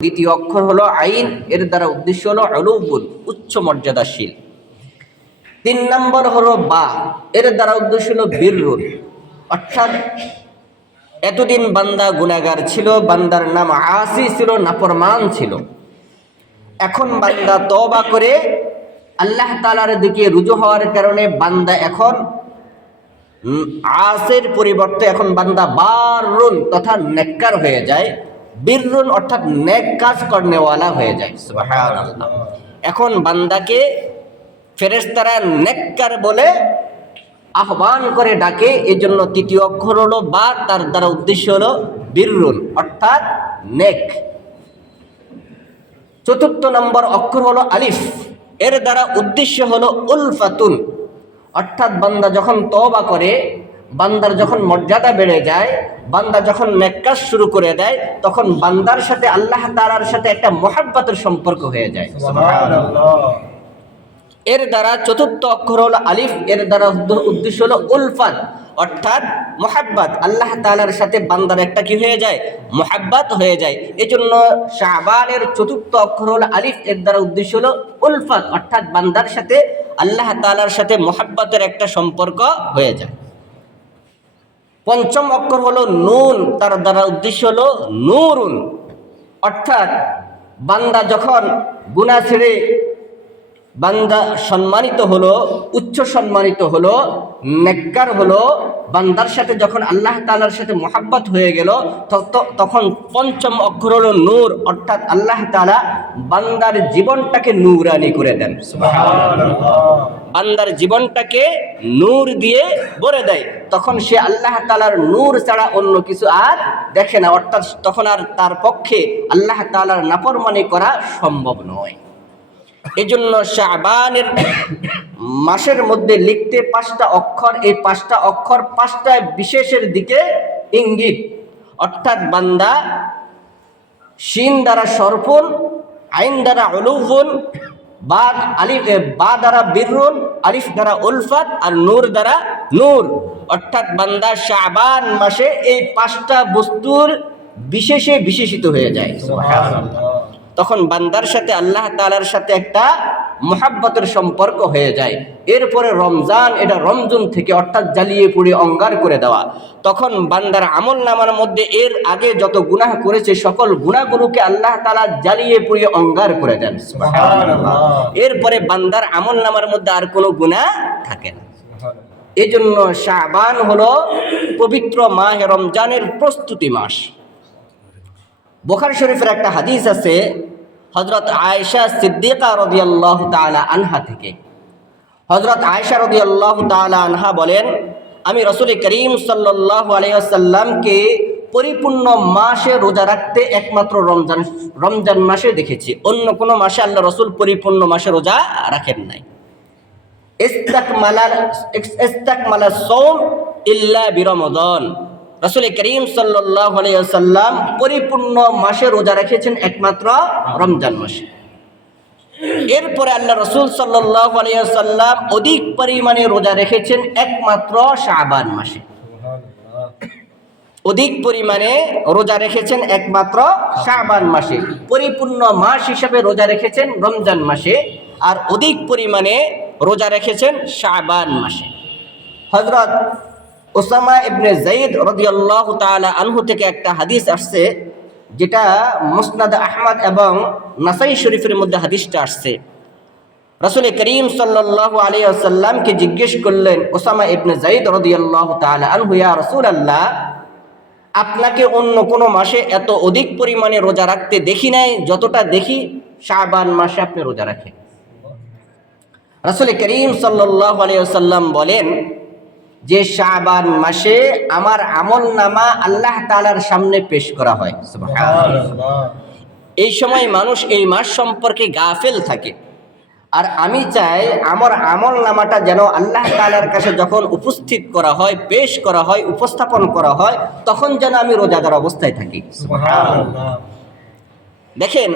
দ্বিতীয় অক্ষর হলো আইন, এর দ্বারা উদ্দেশ্য হলো অলৌবুল উচ্চ মর্যাদাশীল। তিন নম্বর হলো বা, এর দ্বারা উদ্দেশ্য হলো বীররুল অর্থাৎ এতদিন বান্দা গুনাগার ছিল, বান্দার নাম আসি ছিল, নাফরমান ছিল। এখন বান্দা তবা করে আল্লাহ তালার দিকে রুজু হওয়ার কারণে বান্দা এখন আসের পরিবর্তে এখন বান্দা বারুন তথা নেককার হয়ে যায়। বীররুন অর্থাৎ নেক কাজ করনেওয়ালা হয়ে যায়। এখন বান্দাকে ফেরেশতারা নেককার বলে আহ্বান করে ডাকে এই জন্য তৃতীয় অক্ষর হলো বা, তার দ্বারা উদ্দেশ্য হলো বীররুন অর্থাৎ নেক চতুর্থ নম্বর অক্ষর হলো আলিফ, এর দ্বারা উদ্দেশ্য হলো উলফাতুন, অর্থাৎ বান্দা যখন তওবা করে, বান্দার যখন মর্যাদা বেড়ে যায় বান্দা যখন নেকাজ শুরু করে দেয় তখন বান্দার সাথে আল্লাহ তালার সাথে একটা মহাব্বতের সম্পর্ক হয়ে যায়। এর দ্বারা চতুর্থ অক্ষর হলো আলিফ এর দ্বারা উদ্দেশ্য হলো উলফাত। অর্থাৎ মোহাব্বাত আল্লাহ তালার সাথে বান্দার একটা কি হয়ে যায়? মোহাব্বাত হয়ে যায়। এজন্য শাবানের চতুর্থ অক্ষর হল আলিফ এর দ্বারা উদ্দেশ্য হলো উলফাত। অর্থাৎ বান্দার সাথে আল্লাহ তালার সাথে মোহাব্বতের একটা সম্পর্ক হয়ে যায়। পঞ্চম অক্ষর হলো নুন তার দ্বারা উদ্দেশ্য হলো নুরুন। অর্থাৎ বান্দা যখন গুনা ছেড়ে বান্দা সম্মানিত হলো উচ্চ সম্মানিত হলো নেককার হলো বান্দার সাথে যখন আল্লাহ তালার সাথে মোহাব্বত হয়ে গেল তখন পঞ্চম অক্ষর হলো নূর অর্থাৎ আল্লাহ তালা বান্দার জীবনটাকে নূরানি করে দেন। বান্দার জীবনটাকে নূর দিয়ে ভরে দেয়। তখন সে আল্লাহ তালার নূর ছাড়া অন্য কিছু আর দেখে না অর্থাৎ তখন আর তার পক্ষে আল্লাহ তাআলার নাফরমানি করা সম্ভব নয়। এজন্য শাবানের মাসের মধ্যে লিখতে পাঁচটা অক্ষর, এই পাঁচটা অক্ষর পাঁচটা বিশেষের দিকে ইঙ্গিত। অর্থাৎ বান্দা শিন দ্বারা সরফুন, আইন দ্বারা অলুফুন বা আলিফ বা দ্বারা বীরুন, আলিফ দ্বারা উলফাত আর নূর দ্বারা নূর। অর্থাৎ বান্দা শাবান মাসে এই পাঁচটা বস্তুর বিশেষে বিশেষিত হয়ে যায়। তখন বান্দার সাথে আল্লাহ তালার সাথে একটা মোহাব্বতের সম্পর্ক হয়ে যায়। এরপরে রমজান এটা রমজান থেকে অর্থাৎ জ্বালিয়ে পুড়ে অঙ্গার করে দেওয়া। তখন বান্দার আমল নামার মধ্যে এর আগে যত গুনাহ করেছে সকল গুনাহগুলোকে আল্লাহ তালা জ্বালিয়ে পুড়িয়ে অঙ্গার করে দেন। এরপরে বান্দার আমল নামার মধ্যে আর কোনো গুনাহ থাকে না। এজন্য শাবান হলো পবিত্র মাহ রমজানের প্রস্তুতি মাস। বোখার শরীফের একটা হাদিস আছে হজরত আয়েশা সিদ্দিকা রদিয়াল্লাহ তাআলা আনহা থেকে। হজরত আয়েশা রদিয়াল্লাহ তাআলা আনহা বলেন, আমি রসুল করিম সাল্লাহ আলাইসাল্লামকে পরিপূর্ণ মাসে রোজা রাখতে একমাত্র রমজান রমজান মাসে দেখেছি। অন্য কোনো মাসে আল্লাহ রসুল পরিপূর্ণ মাসে রোজা রাখেন নাই। ইস্তাকমালাল ইস্তাকমালা সৌম ইল্লা বিরমদন। রাসূল করিম সাল্লাল্লাহু আলাইহি পরিপূর্ণ মাসে রোজা রেখেছেন একমাত্র রমজান মাসে। এরপরে আল্লাহ রসুল ওয়াসাল্লাম অধিক পরিমাণে রোজা রেখেছেন একমাত্র শাহবান মাসে। অধিক পরিমাণে রোজা রেখেছেন একমাত্র শাহবান মাসে। পরিপূর্ণ মাস হিসাবে রোজা রেখেছেন রমজান মাসে আর অধিক পরিমাণে রোজা রেখেছেন শাবান মাসে। হজরত ওসামা ইবনে জাইদ রদিয়াল্লাহু তাআলা আনহু থেকে একটা হাদিস আসছে, যেটা মুসনাদ আহমদ এবং নাসাই শরীফের মধ্যে হাদিসটা আসছে। রাসূল করিম সাল্লাল্লাহু আলাইহি ওয়াসাল্লামকে জিজ্ঞেস করলেন, ওসামা ইবনে জাইদ রাদিয়াল্লাহু তাআলা আনহু, ইয়া আল্লাহ আপনাকে অন্য কোনো মাসে এত অধিক পরিমাণে রোজা রাখতে দেখি নাই, যতটা দেখি শাবান মাসে আপনি রোজা রাখেন? রাসূল করিম সাল্লাল্লাহু আলাইহি ওয়াসাল্লাম বলেন যে শাবান মাসে আমার আমল নামা আল্লাহ তালার সামনে পেশ করা হয়। এই সময় মানুষ এই মাস সম্পর্কে গাফেল থাকে। আর আমি চাই আমার আমল নামাটা যেন আল্লাহ তালার কাছে যখন উপস্থিত করা হয়, পেশ করা হয়, উপস্থাপন করা হয়, তখন যেন আমি রোজাদার অবস্থায় থাকি। দেখেন,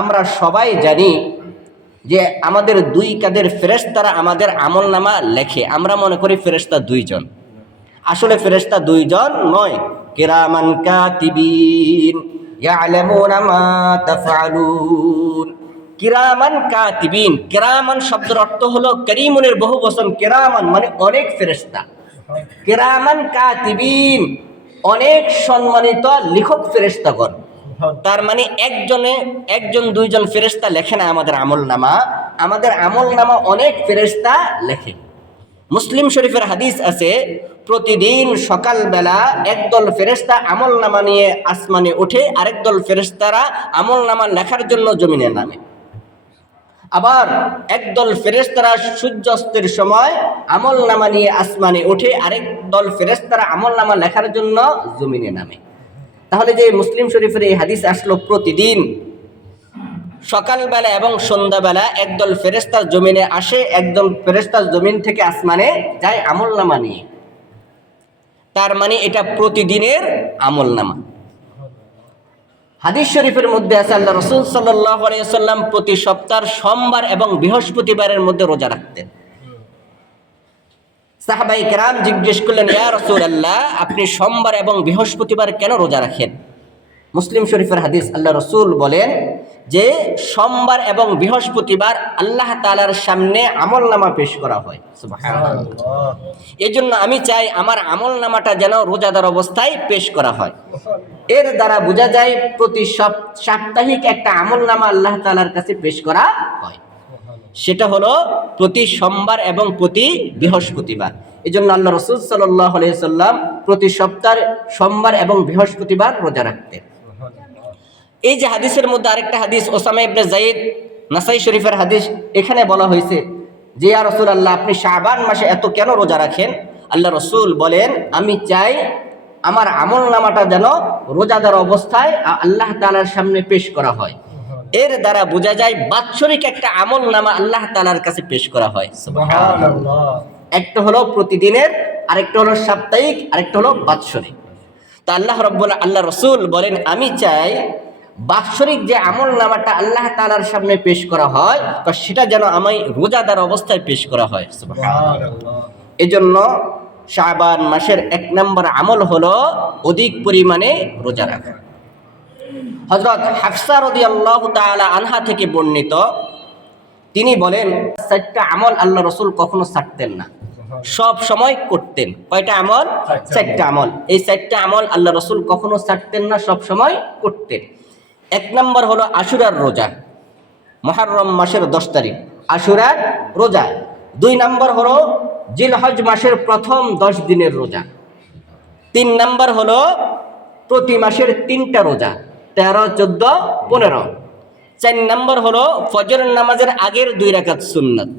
আমরা সবাই জানি যে আমাদের দুই কাদের ফেরেশতারা আমাদের আমল নামা লেখে। আমরা মনে করি ফেরেশতা দুইজন। আসলে ফেরেশতা দুইজন নয়। কেরামান কাতিবিন, ইয়ালামুনা মা কিরামান কাতিবিন, কিরামান শব্দের অর্থ হলো করিমুনের বহু বচন। কিরামান মানে অনেক ফেরেশতা। কিরামান কাতিবিন, অনেক সম্মানিত লেখক ফেরেশতাগণ। তার মানে একজনে, একজন, দুইজন ফেরেশতা লেখে না আমাদের আমল নামা। আমাদের আমল নামা অনেক ফেরেশতা লেখে। মুসলিম শরীফের হাদিস আছে, প্রতিদিন সকালবেলা একদল ফেরেশতা আমল নামা নিয়ে আসমানে ওঠে আরেক দল ফেরেশতারা আমল নামা লেখার জন্য জমিনে নামে। আবার একদল ফেরেস্তারা সূর্যাস্তের সময় আমল নামা নিয়ে আসমানে ওঠে আরেক দল ফেরেস্তারা আমল নামা লেখার জন্য জমিনে নামে। তাহলে যে মুসলিম শরীফের এই হাদিস আসলো প্রতিদিন। সকালবেলা এবং সন্ধ্যাবেলা একদল ফেরেস্তার জমিনে আসে, একদল ফেরেস্তার জমিন থেকে আসমানে যায় আমল নামা নিয়ে। তার মানে এটা প্রতিদিনের আমল নামা হাদিস শরীফের মধ্যে আছে, আল্লাহ রসুল সাল্লাম প্রতি সপ্তাহ সোমবার এবং বৃহস্পতিবারের মধ্যে রোজা রাখতেন। সাহাবাই কেরাম জিজ্ঞেস করলেন, ইয়া রসুল আল্লাহ আপনি সোমবার এবং বৃহস্পতিবার কেন রোজা রাখেন? মুসলিম শরীফের হাদিস, আল্লাহ রসুল বলেন যে, সোমবার এবং বৃহস্পতিবার আল্লাহ তালার সামনে আমল নামা পেশ করা হয়। এই জন্য আমি চাই আমার আমল নামাটা যেন রোজাদার অবস্থায় পেশ করা হয়। এর দ্বারা বোঝা যায়, প্রতি সপ, সাপ্তাহিক একটা আমল নামা আল্লাহ তালার কাছে পেশ করা হয়। সেটা হলো প্রতি সোমবার এবং প্রতি বৃহস্পতিবার। এই জন্য আল্লাহ রসুল সাল্লাহ সাল্লাম প্রতি সপ্তাহ সোমবার এবং বৃহস্পতিবার রোজা রাখতেন। এই যে হাদিসের মধ্যে আরেকটা হাদিস, ওসামা ইবনে জাইদ নাসাই শরীফের হাদিস, এখানে বলা হয়েছে যে, ইয়া রসুল আল্লাহ আপনি শাহবান মাসে এত কেন রোজা রাখেন? আল্লাহ রসুল বলেন, আমি চাই আমার আমল নামাটা যেন রোজাদার অবস্থায় আল্লাহ তালার সামনে পেশ করা হয়। এর দ্বারা বোঝা যায় বাৎসরিক একটা আমল নামা আল্লাহ তালার কাছে পেশ করা হয়। একটা হলো প্রতিদিনের আরেকটা হলো সাপ্তাহিক আরেকটা হলো বাৎসরিক। তা আল্লাহ রব্বুল আল্লাহ রসুল বলেন আমি চাই বাৎসরিক যে আমল নামাটা আল্লাহ তালার সামনে পেশ করা হয় সেটা যেন আমি রোজাদার অবস্থায় পেশ করা হয়। এজন্য শাবান মাসের এক নম্বর আমল হলো অধিক পরিমাণে রোজা রাখা। হজরত হাফসা রদি আল্লাহ তালা আনহা থেকে বর্ণিত তিনি বলেন চারটা আমল আল্লাহ রসুল কখনো ছাড়তেন না। সব সময় করতেন। কয়টা আমল? চারটা আমল। এই চারটা আমল আল্লাহ রসুল কখনো ছাড়তেন না সব সময় করতেন। এক নম্বর হলো আশুরার রোজা। মহারম মাসের দশ তারিখ আশুরার রোজা। দুই নম্বর হলো জিলহজ মাসের প্রথম দশ দিনের রোজা। তিন নম্বর হলো প্রতি মাসের তিনটা রোজা। তেরো চোদ্দ পনেরো। চার নম্বর হলো ফজর নামাজের আগের দুই রাকাত সুন্নত।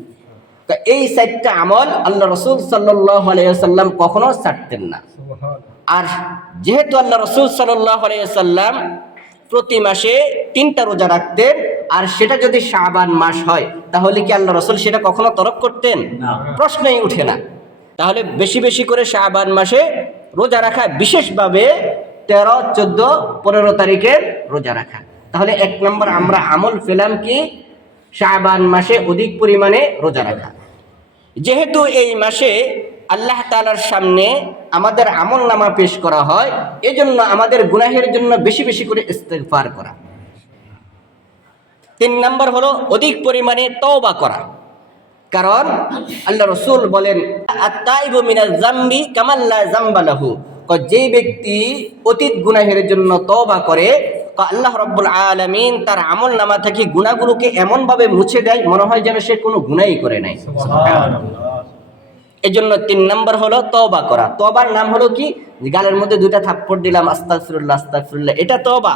এই চারটা আমল আল্লাহ রসুল সাল্লাহ আলাইসাল্লাম কখনো ছাড়তেন না। আর যেহেতু আল্লাহ রসুল সাল্লাহ আলাইসাল্লাম প্রতি মাসে তিনটা রোজা রাখতেন আর সেটা যদি শাবান মাস হয় তাহলে কি আল্লাহ রসুল সেটা কখনো তরক করতেন? প্রশ্নই উঠে না। তাহলে বেশি বেশি করে শাবান মাসে রোজা রাখা বিশেষভাবে তেরো, চোদ্দ, পনেরো তারিখের রোজা রাখা। তাহলে এক নম্বর আমরা আমল পেলাম কি? শাবান মাসে অধিক পরিমাণে রোজা রাখা। যেহেতু এই মাসে আল্লাহ তালার সামনে আমাদের আমল নামা পেশ করা হয়, এজন্য আমাদের গুনাহের জন্য বেশি বেশি করে ইস্তেগফার করা। তিন নম্বর হলো অধিক পরিমাণে তওবা করা। কারণ আল্লাহ রসুল বলেন আত্মাইবু মিনাল জাম্বি কামাল্লা জাম্বালাহু যে ব্যক্তি অতীত গুনাহের জন্য তওবা করে, তো আল্লাহ রব্বুল আলামিন তার আমল নামা থেকে গুণাগুলোকে এমনভাবে মুছে দেয়, মনে হয় যেন সে কোনো গুনাই করে নাই। এই জন্য তিন নম্বর হলো তওবা করা। তবার নাম হলো কি? গালের মধ্যে দুইটা থাপ্পড় দিলাম, আস্তাগফিরুল্লাহ আস্তাগফিরুল্লাহ, এটা তওবা।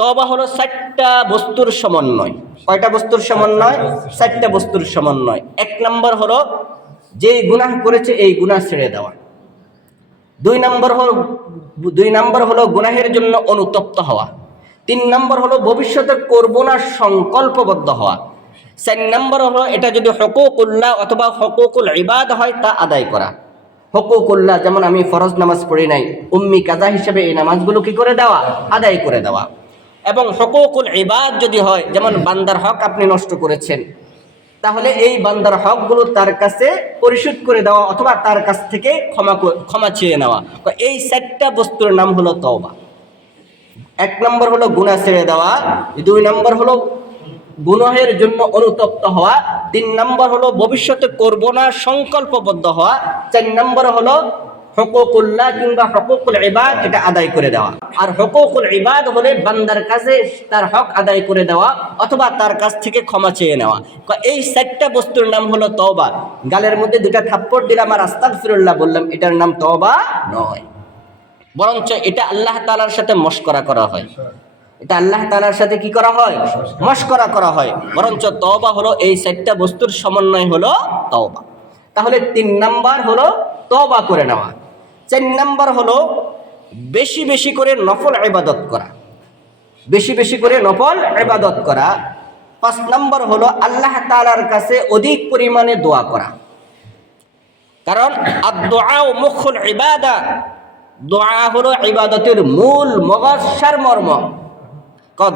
তবা হলো চারটা বস্তুর সমন্বয়। কয়টা বস্তুর সমন্বয়? চারটা বস্তুর সমন্বয়। এক নম্বর হলো যে গুনাহ করেছে, এই গুনাহ ছেড়ে দেওয়া। দুই নম্বর হলো, দুই নম্বর হলো গুনাহের জন্য অনুতপ্ত হওয়া। তিন নম্বর হলো ভবিষ্যতে করব না সংকল্পবদ্ধ হওয়া। চার নম্বর হলো এটা যদি হকুকুল্লাহ অথবা হকুকুল ইবাদ হয় তা আদায় করা। হকুকুল্লাহ যেমন আমি ফরজ নামাজ পড়ি নাই, উম্মি কাজা হিসেবে এই নামাজগুলো কি করে দেওয়া? আদায় করে দেওয়া। এবং হকুকুল ইবাদ যদি হয়, যেমন বান্দার হক আপনি নষ্ট করেছেন তাহলে এই বান্দার হকগুলো তার কাছে পরিশোধ করে দেওয়া অথবা তার কাছ থেকে ক্ষমা ক্ষমা চেয়ে নেওয়া। এই চারটা বস্তুর নাম হলো তওবা। এক নম্বর হলো গুণা ছেড়ে দেওয়া, দুই নম্বর হলো গুনাহের জন্য অনুতপ্ত হওয়া, তিন নম্বর হলো ভবিষ্যতে করব না, সংকল্পবদ্ধ হওয়া, চার নম্বর হলো হকুকুল্লাহ কিংবা হকুকুল ইবাদ এটা আদায় করে দেওয়া। আর হকুকুল ইবাদ হলে বান্দার কাছে তার হক আদায় করে দেওয়া অথবা তার কাছ থেকে ক্ষমা চেয়ে নেওয়া। এই চারটা বস্তুর নাম হলো তওবা। গালের মধ্যে দুটা থাপ্পড় দিলাম আর আস্তাগফিরুল্লাহ বললাম, এটার নাম তওবা নয়। বরঞ্চ এটা আল্লাহ তালার সাথে মস্করা করা হয়। এটা আল্লাহ তালার সাথে কি করা হয়? মস্করা করা হয়। বরঞ্চ তওবা হলো এই চারটা বস্তুর সমন্বয় হলো তওবা। তাহলে তিন নাম্বার হলো তবা করে নেওয়া। চার নাম্বার হলো বেশি বেশি করে নফল ইবাদত করা। বেশি বেশি করে নফল ইবাদত করা। পাঁচ নম্বর হলো আল্লাহ তালার কাছে অধিক পরিমাণে দোয়া করা। কারণ মুখুল ইবাদা, দোয়া হলো ইবাদতের মূল মগজ মর্ম।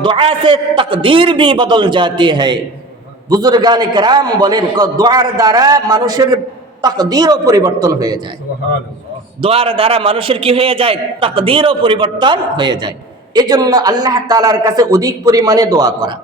দোয়া সে তকদির বি বদল জাতি হ্যায় বুজুর্গান কেরাম বলেন দোয়ার দ্বারা মানুষের তকদীরও পরিবর্তন হয়ে যায়। দোয়ার দ্বারা মানুষের কি হয়ে যায়? তাকদিরও পরিবর্তন হয়ে যায়। এজন্য আল্লাহ তালার কাছে অধিক পরিমাণে দোয়া করা।